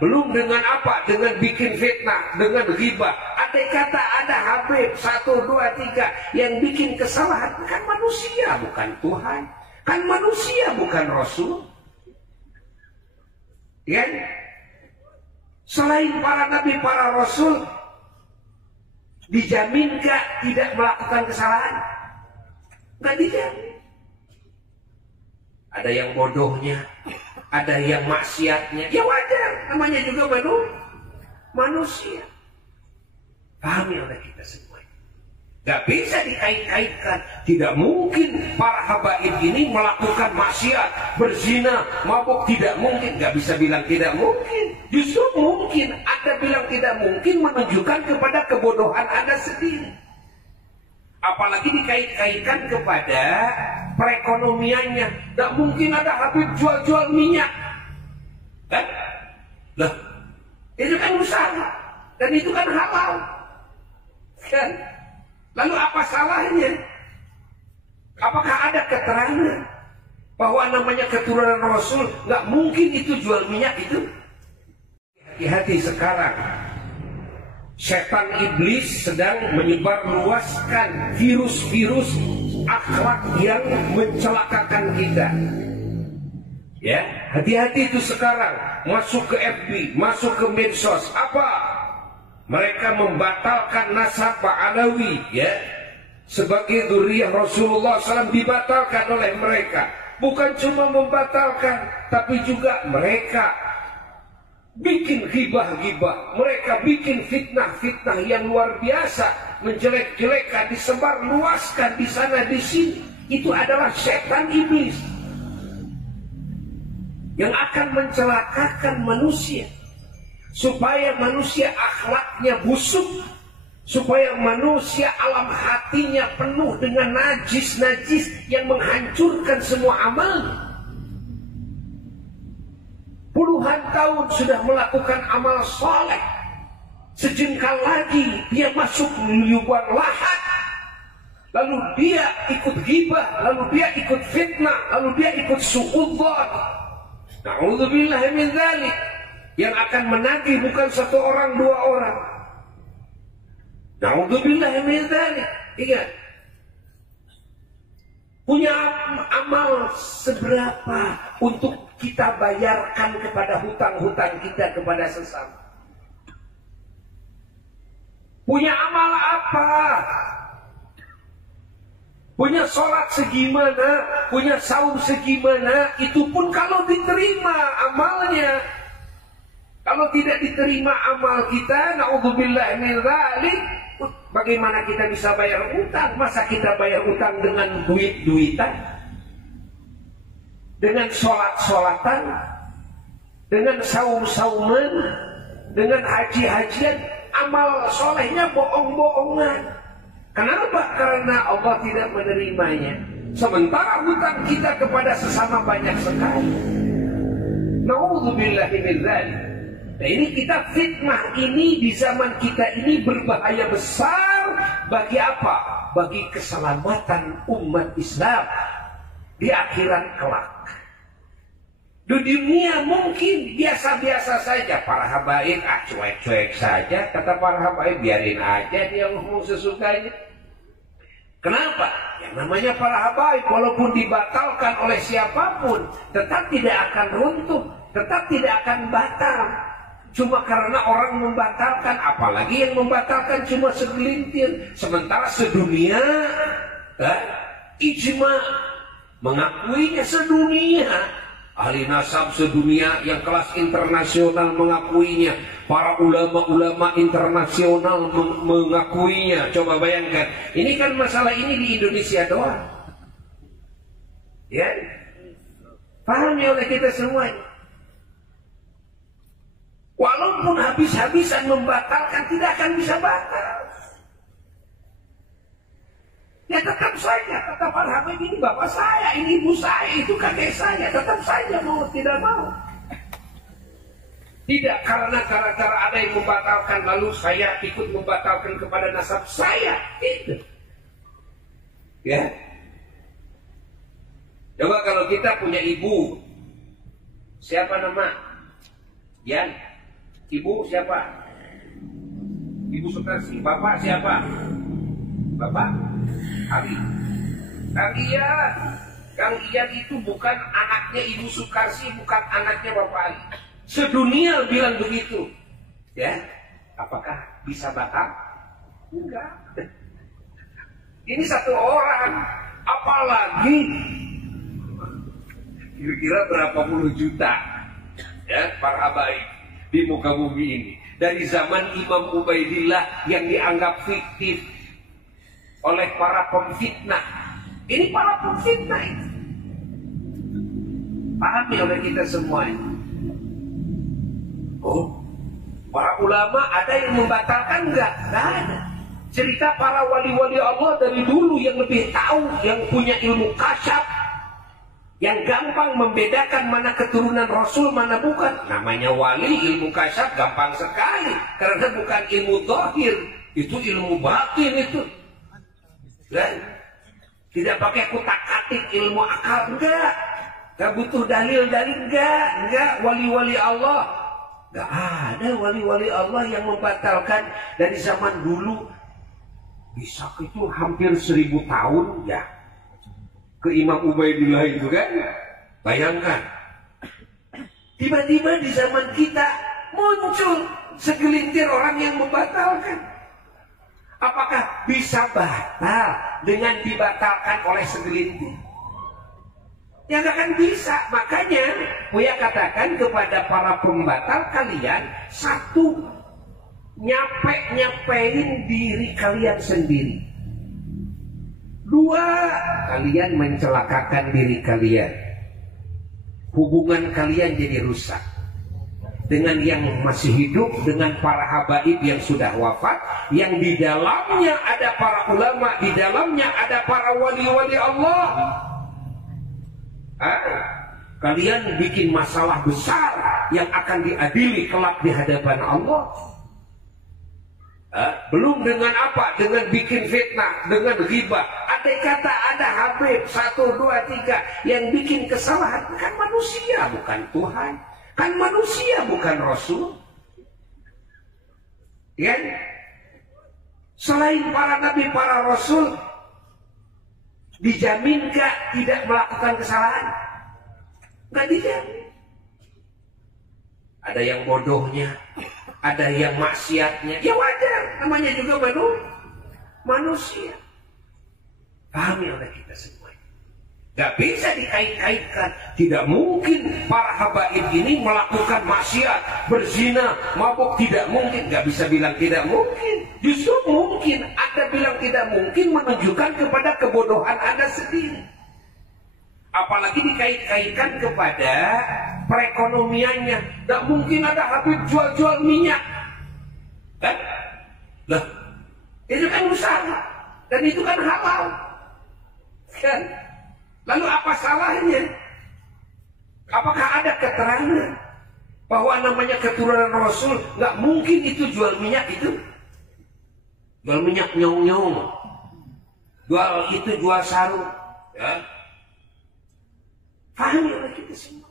Belum dengan apa? Dengan bikin fitnah, dengan ghibah. Andai kata ada Habib 1, 2, 3 yang bikin kesalahan, kan manusia bukan Tuhan, kan manusia bukan Rasul. Ya? Selain para nabi, para rasul, dijamin gak tidak melakukan kesalahan? Gak dijamin. Ada yang bodohnya, ada yang maksiatnya, ya wajar, namanya juga manusia. Pahami oleh kita semua. Gak bisa dikait-kaitkan. Tidak mungkin para habaib ini melakukan maksiat, berzina, mabuk. Tidak mungkin. Gak bisa bilang tidak mungkin. Justru mungkin. Anda bilang tidak mungkin menunjukkan kepada kebodohan Anda sendiri. Apalagi dikait-kaitkan kepada perekonomiannya. Gak mungkin ada habib jual-jual minyak. Kan? Lah, itu kan usaha. Dan itu kan halal. Kan? Lalu apa salahnya? Apakah ada keterangan bahwa namanya keturunan Rasul nggak mungkin itu jual minyak itu? Hati-hati sekarang. Setan iblis sedang menyebarluaskan virus-virus akhlak yang mencelakakan kita. Ya, hati-hati itu sekarang. Masuk ke FB, masuk ke medsos. Apa? Mereka membatalkan nasab Alawi, ya, sebagai dzurriyyah Rasulullah SAW dibatalkan oleh mereka. Bukan cuma membatalkan, tapi juga mereka bikin ghibah-ghibah, mereka bikin fitnah-fitnah yang luar biasa, menjelek-jelekan, disebar luaskan di sana di sini. Itu adalah setan iblis yang akan mencelakakan manusia. Supaya manusia akhlaknya busuk, supaya manusia alam hatinya penuh dengan najis-najis yang menghancurkan semua amal. Puluhan tahun sudah melakukan amal soleh, sejengkal lagi dia masuk lubang lahat, lalu dia ikut ghibah, lalu dia ikut fitnah, lalu dia ikut su'udzon. Na'udzubillah min dzalik. Yang akan menagih bukan 1 orang, 2 orang. Na'udzubillah min dzalik. Ingat. Punya amal seberapa untuk kita bayarkan kepada hutang-hutang kita kepada sesama? Punya amal apa? Punya sholat segimana? Punya saum segimana? Itu pun kalau diterima amalnya. Kalau tidak diterima amal kita, na'udzubillah min dzalik, bagaimana kita bisa bayar utang? Masa kita bayar utang dengan duit-duitan? Dengan sholat-sholatan? Dengan saum-sauman? Dengan haji-hajian? Amal solehnya bohong-bohongan. Kenapa? Karena Allah tidak menerimanya. Sementara hutang kita kepada sesama banyak sekali. Na'udzubillah min dzalik. Nah, ini kita fitnah ini di zaman kita ini berbahaya besar. Bagi apa? Bagi keselamatan umat Islam di akhirat kelak. Di dunia mungkin biasa-biasa saja. Para habaib cuek-cuek saja. Kata para habaib, biarin aja dia ngomong sesukanya. Kenapa? Yang namanya para habaib walaupun dibatalkan oleh siapapun, tetap tidak akan runtuh, tetap tidak akan batal. Cuma karena orang membatalkan, apalagi yang membatalkan cuma segelintir, sementara sedunia ijma mengakuinya sedunia. Ahli nasab sedunia yang kelas internasional mengakuinya, para ulama-ulama internasional mengakuinya. Coba bayangkan, ini kan masalah ini di Indonesia doang, ya, pahami oleh kita semuanya. Walaupun habis-habisan membatalkan, tidak akan bisa batal. Ya tetap saja, kata para habaib, ini bapak saya, ini ibu saya, itu kakek saya, tetap saja mau tidak mau. Tidak karena gara-gara ada yang membatalkan, lalu saya ikut membatalkan kepada nasab saya. Itu. Ya. Coba kalau kita punya ibu, siapa nama? Yan, ibu siapa? Ibu Sukarsi. Bapak siapa? Bapak Ali. Kang Iyan. Kang Iyan itu bukan anaknya Ibu Sukarsi, bukan anaknya Bapak Ali. Sedunia bilang begitu. Ya, apakah bisa batal? Enggak. Ini satu orang, apalagi kira-kira berapa puluh juta ya para habaib di muka bumi ini. Dari zaman Imam Ubaidillah yang dianggap fiktif oleh para pemfitnah. Ini para pemfitnah itu. Pahami oleh kita semua ini. Oh, para ulama ada yang membatalkan enggak? Enggak ada. Cerita para wali-wali Allah dari dulu yang lebih tahu, yang punya ilmu kasyaf, yang gampang membedakan mana keturunan Rasul, mana bukan. Namanya wali, ilmu kasyaf gampang sekali. Karena bukan ilmu zahir, itu ilmu batin itu. Dan tidak pakai kutak-katik ilmu akal, enggak. Enggak butuh dalil-dalil, enggak. Wali-wali Allah. Enggak ada wali-wali Allah yang membatalkan dari zaman dulu. Bisa itu hampir 1000 tahun ya. Ke Imam Ubaidillah itu kan. Bayangkan. Tiba-tiba di zaman kita muncul segelintir orang yang membatalkan. Apakah bisa batal dengan dibatalkan oleh segelintir? Ya nggak akan bisa. Makanya Buya katakan kepada para pembatal kalian, satu, nyapein diri kalian sendiri. Dua, kalian mencelakakan diri kalian. Hubungan kalian jadi rusak dengan yang masih hidup, dengan para habaib yang sudah wafat, yang di dalamnya ada para ulama, di dalamnya ada para wali-wali Allah. Kalian bikin masalah besar yang akan diadili kelak di hadapan Allah. Belum dengan apa? Dengan bikin fitnah, dengan ghibah. Andai kata ada Habib 1, 2, 3 yang bikin kesalahan, kan manusia bukan Tuhan, kan manusia bukan Rasul. Ya? Selain para nabi, para Rasul, dijaminkah tidak melakukan kesalahan? Nggak dijamin. Ada yang bodohnya, ada yang maksiatnya, ya wajar, namanya juga manusia. Pahami oleh kita semua. Gak bisa dikait-kaitkan. Tidak mungkin para habaib ini melakukan maksiat, berzina, mabuk, tidak mungkin. Gak bisa bilang tidak mungkin. Justru mungkin. Anda bilang tidak mungkin menunjukkan kepada kebodohan Anda sendiri. Apalagi dikait-kaitkan kepada perekonomiannya. Gak mungkin ada Habib jual-jual minyak. Kan? Lah, itu kan usaha. Dan itu kan halal. Kan? Lalu apa salahnya? Apakah ada keterangan bahwa namanya keturunan Rasul gak mungkin itu jual minyak itu? Jual minyak nyong-nyong. Jual itu, jual sarung. Ya. Pahami oleh kita semua.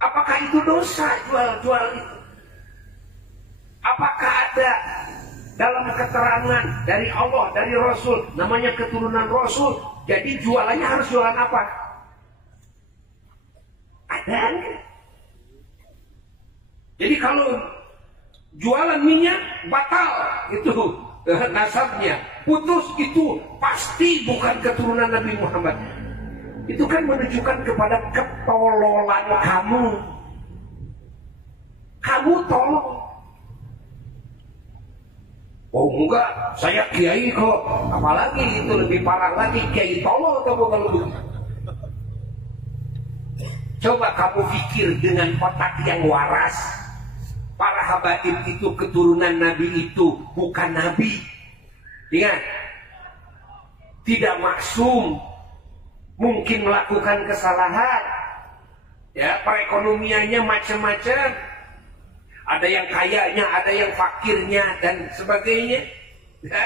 Apakah itu dosa jual-jual itu? Apakah ada dalam keterangan dari Allah, dari Rasul, namanya keturunan Rasul, jadi jualannya harus jualan apa? Ada enggak? Jadi kalau jualan minyak batal itu nasabnya, putus, itu pasti bukan keturunan Nabi Muhammad. Itu kan menunjukkan kepada ketololan kamu. Kamu tolong. Oh enggak, saya kiai kok. Apalagi itu lebih parah lagi, kiai tolol kamu kalau begitu. Coba kamu pikir dengan otak yang waras. Para habaib itu keturunan Nabi itu bukan Nabi. Ingat, tidak maksum, mungkin melakukan kesalahan. Ya, perekonomiannya macam-macam. Ada yang kayanya, ada yang fakirnya, dan sebagainya. Ya.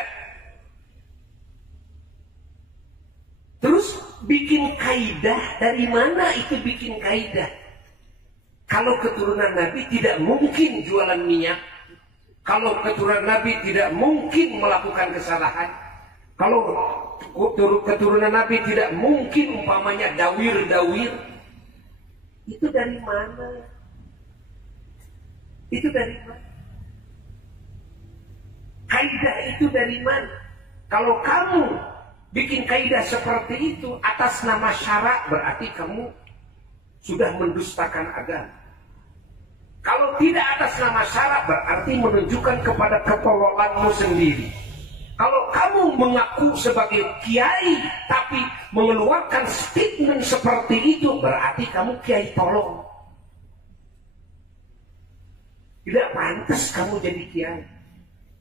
Terus bikin kaidah, dari mana itu bikin kaidah? Kalau keturunan Nabi tidak mungkin jualan minyak. Kalau keturunan Nabi tidak mungkin melakukan kesalahan. Kalau keturunan Nabi tidak mungkin umpamanya dawir-dawir. Itu dari mana? Itu dari mana? Kaidah itu dari mana? Kalau kamu bikin kaidah seperti itu atas nama syarak, berarti kamu sudah mendustakan agama. Kalau tidak atas nama syarak, berarti menunjukkan kepada ketololanmu sendiri. Kalau kamu mengaku sebagai kiai tapi mengeluarkan statement seperti itu, berarti kamu kiai tolong. Tidak pantas kamu jadi kiai.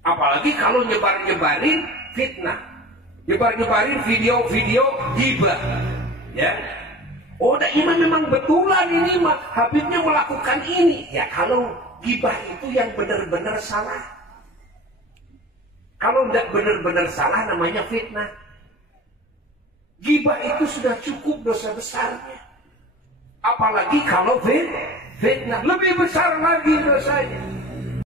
Apalagi kalau nyebar-nyebarin fitnah, nyebar-nyebarin video-video ghibah, ya. Oh, ini memang betulan ini mah Habibnya melakukan ini. Ya kalau ghibah itu yang benar-benar salah. Kalau tidak benar-benar salah namanya fitnah. Ghibah itu sudah cukup dosa besarnya. Apalagi kalau fitnah lebih besar lagi dosanya.